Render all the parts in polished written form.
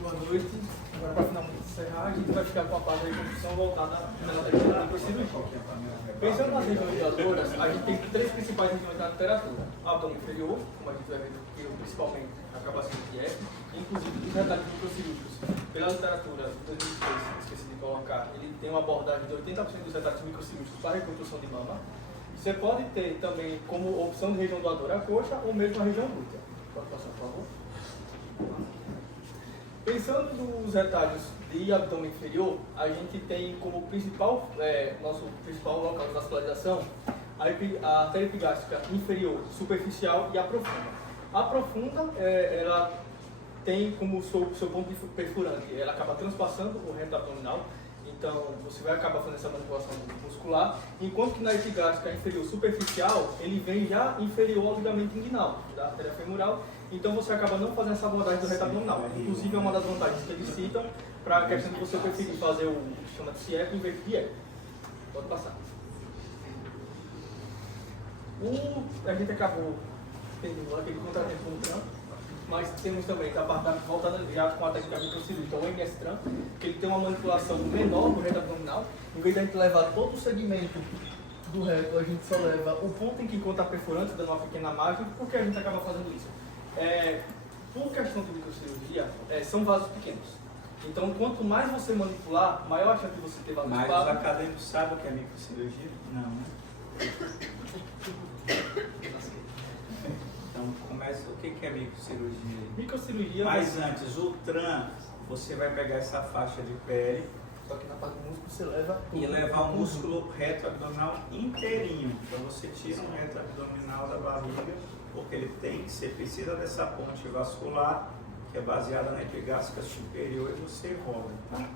Boa noite. Agora, para finalmente encerrar, a gente vai ficar com a parte da reconstrução voltada na microcirurgia. Pensando nas regiões doadoras, a gente tem três principais regiões da literatura. Abdômen inferior, como a gente vai ver, que principalmente acaba sendo DIEP, inclusive os retalhos microcirúrgicos. Pela literatura de 2003, esqueci de colocar, ele tem uma abordagem de 80% dos retalhos microcirúrgicos para reconstrução de mama. Você pode ter também como opção de região doadora a coxa ou mesmo a região glútea. Pode passar, por favor. Pensando nos retalhos de abdômen inferior, a gente tem como principal, nosso principal local de vascularização a artéria epigástrica inferior, superficial e a profunda. A profunda, ela tem como seu ponto de perfurante, ela acaba transpassando o reto abdominal, então você vai acabar fazendo essa manipulação muscular, enquanto que na epigástrica inferior superficial, ele vem já inferior ao ligamento inguinal, da artéria femoral, então você acaba não fazendo essa abordagem do reto abdominal. Inclusive é uma das vantagens que eles citam para a questão de você preferir fazer o que chama de CIEP em vez de DIEP. Pode passar. A gente acabou tendo aquele contratempo com o TRAN, mas temos também a parte voltada já com a técnica microcirúrgica, o MS-TRAN, que ele tem uma manipulação menor do reto abdominal. Em vez de a gente levar todo o segmento do reto, a gente só leva o ponto em que encontra a perfurante, dando uma pequena margem. Por que a gente acaba fazendo isso? Por questão de microcirurgia, são vasos pequenos. Então, quanto mais você manipular, maior a chance de você ter vasos pequenos. pequenos. Mas os acadêmicos sabem o que é microcirurgia? Não, né? Então, começa o que é microcirurgia? Microcirurgia... Mas antes, o TRAN, você vai pegar essa faixa de pele, só que na parte do músculo você leva... E levar o músculo reto abdominal inteirinho. Então você tira um reto abdominal da barriga, porque você precisa dessa ponte vascular, que é baseada na epigástrica superior, e você roda. Tá?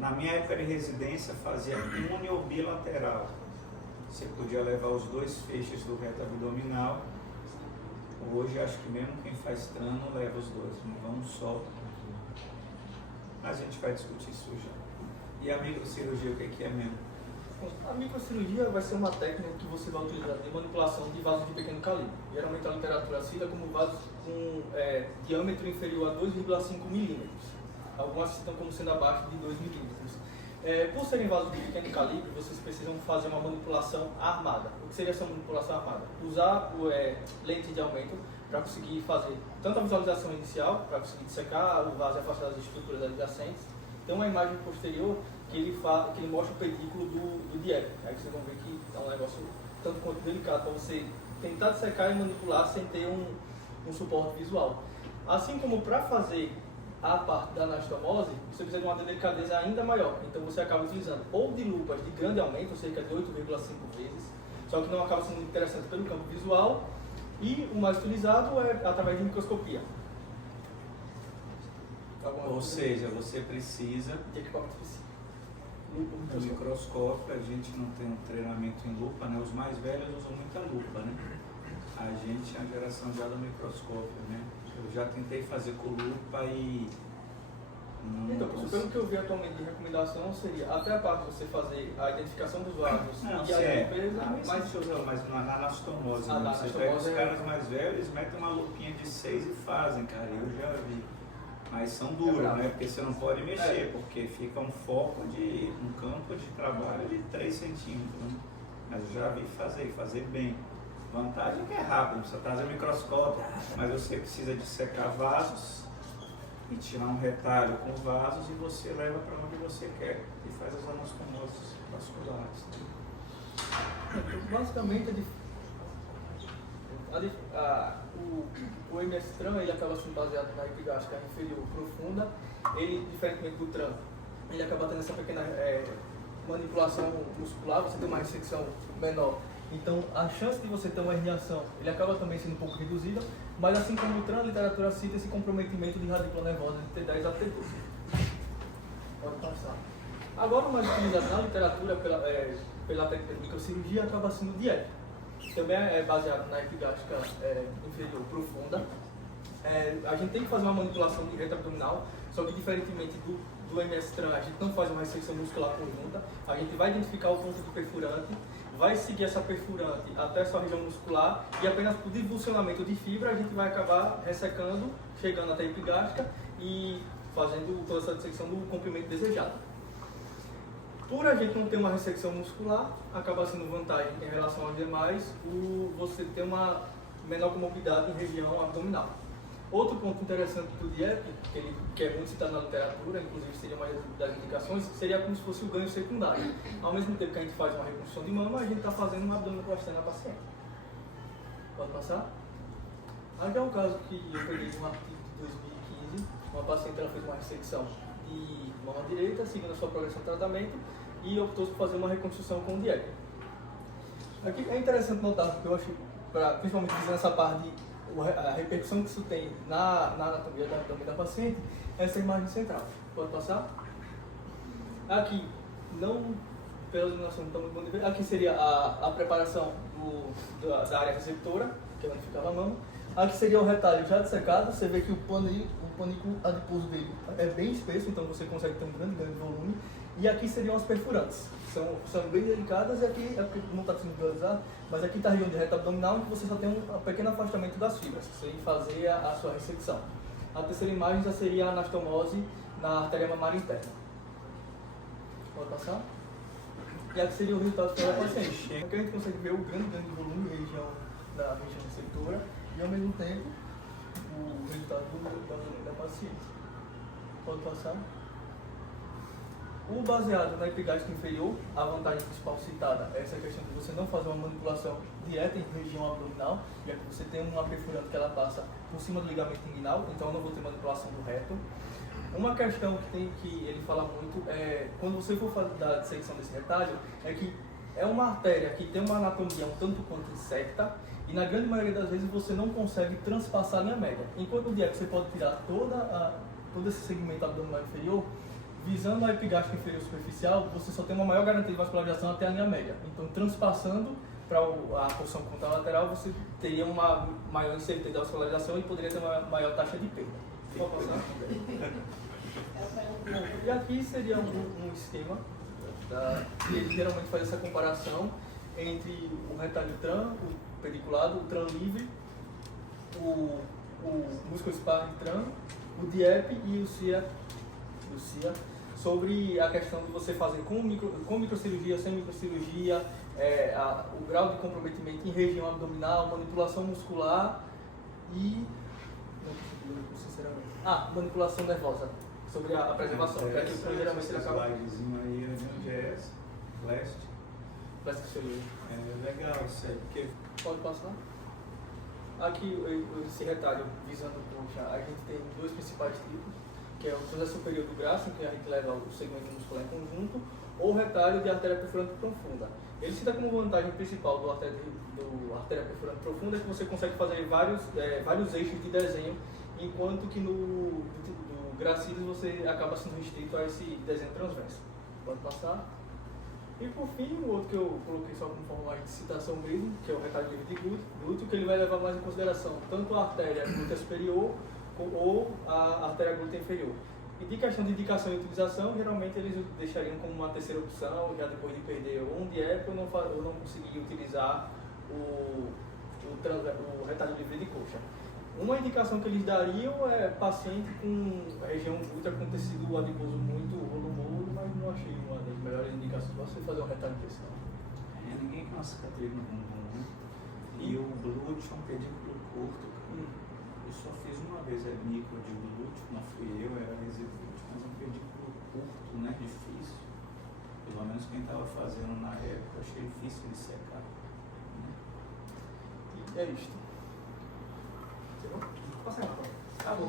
Na minha época de residência, fazia uni ou bilateral. Você podia levar os dois feixes do reto abdominal. Hoje, acho que mesmo quem faz TRAN não leva os dois, não vão só. A gente vai discutir isso já. E a microcirurgia, o que é mesmo? A microcirurgia vai ser uma técnica que você vai utilizar de manipulação de vasos de pequeno calibre. Geralmente a literatura cita como vasos com diâmetro inferior a 2,5 milímetros. Algumas citam como sendo abaixo de 2 milímetros. Por serem vasos de pequeno calibre, vocês precisam fazer uma manipulação armada. O que seria essa manipulação armada? Usar lente de aumento para conseguir fazer tanto a visualização inicial, para conseguir dissecar o vaso e afastar as estruturas adjacentes. Tem uma imagem posterior que ele mostra o pedículo do DIEP. Aí vocês vão ver que é um negócio tanto quanto delicado para você tentar dissecar e manipular sem ter um suporte visual. Assim como para fazer a parte da anastomose, você precisa de uma delicadeza ainda maior. Então você acaba utilizando ou de lupas de grande aumento, cerca de 8,5 vezes, só que não acaba sendo muito interessante pelo campo visual, e o mais utilizado é através de microscopia. Ou seja, você precisa de equipamento específico. Do microscópio. A gente não tem um treinamento em lupa, né? Os mais velhos usam muita lupa, né? A gente é a geração já do microscópio, né? Eu já tentei fazer com lupa e... Então, pelo que eu vi atualmente de recomendação, seria até a parte de você fazer a identificação dos vasos e a limpeza, mas na anastomose, né? Você pega os caras mais velhos, eles metem uma lupinha de 6 e fazem, cara, eu já vi. Mas são duros, né? Porque você não pode mexer, porque fica um foco de um campo de trabalho de 3 centímetros, né? Mas eu já vi fazer bem. Vantagem é que é rápido, precisa trazer o microscópio, mas você precisa de secar vasos e tirar um retalho com vasos e você leva para onde você quer e faz as anastomoses vasculares. Basicamente, o MS-TRAN ele acaba sendo baseado na epigástrica inferior profunda. Ele, diferentemente do TRAN, ele acaba tendo essa pequena manipulação muscular, você tem uma ressecção menor. Então, a chance de você ter uma herniação, ele acaba também sendo um pouco reduzida, mas assim como o TRAN, a literatura cita esse comprometimento de radícula nervosa de T10 a T12. Pode passar. Agora, o mais utilizado na literatura pela técnica de microcirurgia acaba sendo o DIEP. Também é baseado na epigástrica inferior profunda. A gente tem que fazer uma manipulação de reto abdominal, só que diferentemente do MS-TRAN, a gente não faz uma ressecção muscular conjunta, a gente vai identificar o ponto do perfurante, vai seguir essa perfurante até essa região muscular e apenas por divulsionamento de fibra a gente vai acabar ressecando, chegando até a epigástrica e fazendo toda essa dissecção do comprimento desejado. Por a gente não ter uma ressecção muscular, acaba sendo vantagem em relação aos demais você ter uma menor comorbidade em região abdominal. Outro ponto interessante do DIEP, que é muito citado na literatura, inclusive seria uma das indicações, seria como se fosse o ganho secundário. Ao mesmo tempo que a gente faz uma reconstrução de mama, a gente está fazendo uma abdominoplastia na paciente. Pode passar? Aqui é um caso que eu peguei de um artigo de 2015, uma paciente ela fez uma ressecção de mama direita, seguindo a sua progressão de tratamento, e optou por fazer uma reconstrução com o DIEP. Aqui é interessante notar, porque eu acho, principalmente dizendo essa parte de a repercussão que isso tem na anatomia da abdômen da paciente, essa imagem central. Pode passar? Aqui, não pela iluminação não muito bom de ver, aqui seria a preparação da área receptora, que é onde ficava a mama. Aqui seria o retalho já dissecado, você vê que o panículo adiposo dele é bem espesso, então você consegue ter um grande ganho de volume. E aqui seriam as perfurantes, são bem delicadas, e aqui não está sendo visualizado, mas aqui está a região de reta abdominal, onde você só tem um pequeno afastamento das fibras, sem fazer a sua ressecção. A terceira imagem já seria a anastomose na artéria mamária interna. Pode passar? E aqui seria o resultado para a paciente. Aqui a gente consegue ver o grande ganho de volume da região receptora e, ao mesmo tempo, o resultado da paciente. Pode passar? O baseado na epigástrica inferior, a vantagem principal citada é essa questão de você não fazer uma manipulação direta em região abdominal, já que você tem uma perfurante que ela passa por cima do ligamento inguinal, então eu não vou ter manipulação do reto. Uma questão que ele fala muito é, quando você for fazer a dissecção desse retalho, é que é uma artéria que tem uma anatomia um tanto quanto incerta, e na grande maioria das vezes você não consegue transpassar a linha média. Enquanto o DIEP você pode tirar todo esse segmento abdominal inferior, visando a epigástrica inferior superficial, você só tem uma maior garantia de vascularização até a linha média. Então, transpassando para a porção contralateral, você teria uma maior incerteza de vascularização e poderia ter uma maior taxa de perda. Pode passar? E aqui seria um esquema que ele geralmente faz essa comparação entre o retalho TRAN, o pediculado, o TRAN livre, o músculo sparring TRAN, o DIEP e o CIA, sobre a questão de você fazer com microcirurgia, sem microcirurgia, o grau de comprometimento em região abdominal, manipulação muscular e... sinceramente. Manipulação nervosa, sobre a preservação. Que aqui geralmente ele acaba... slidezinho aí, onde é essa? Plastic cirurgia. É legal isso aí, porque... Pode passar? Aqui, esse retalho visando coxa, a gente tem dois principais tipos, que é o processo superior do braço, em que a gente leva o segmento muscular em conjunto, ou o retalho de artéria perfurante profunda. Ele cita como vantagem principal do artéria perfurante profunda é que você consegue fazer vários eixos de desenho, enquanto que no Gracilis você acaba sendo restrito a esse desenho transverso. Pode passar? E por fim, o outro que eu coloquei só como forma de citação mesmo, que é o retalho livre de glúteo, que ele vai levar mais em consideração tanto a artéria glútea superior ou a artéria glútea inferior. E de questão de indicação e utilização, geralmente eles deixariam como uma terceira opção, já depois de perder um DIEP ou não conseguir utilizar o retalho livre de coxa. Uma indicação que eles dariam é paciente com região glútea com tecido adiposo muito volumoso, mas não achei uma das melhores indicações para você fazer um retalho desse. Ninguém com uma cicatriz no bumbum, né? E o glúteo é um pedículo curto. Eu só fiz uma vez micro de glúteo, não fui eu, era execute, mas um pedículo curto, né? Difícil. Pelo menos quem estava fazendo na época, achei difícil de secar. E é isto. Passa aí, tá bom.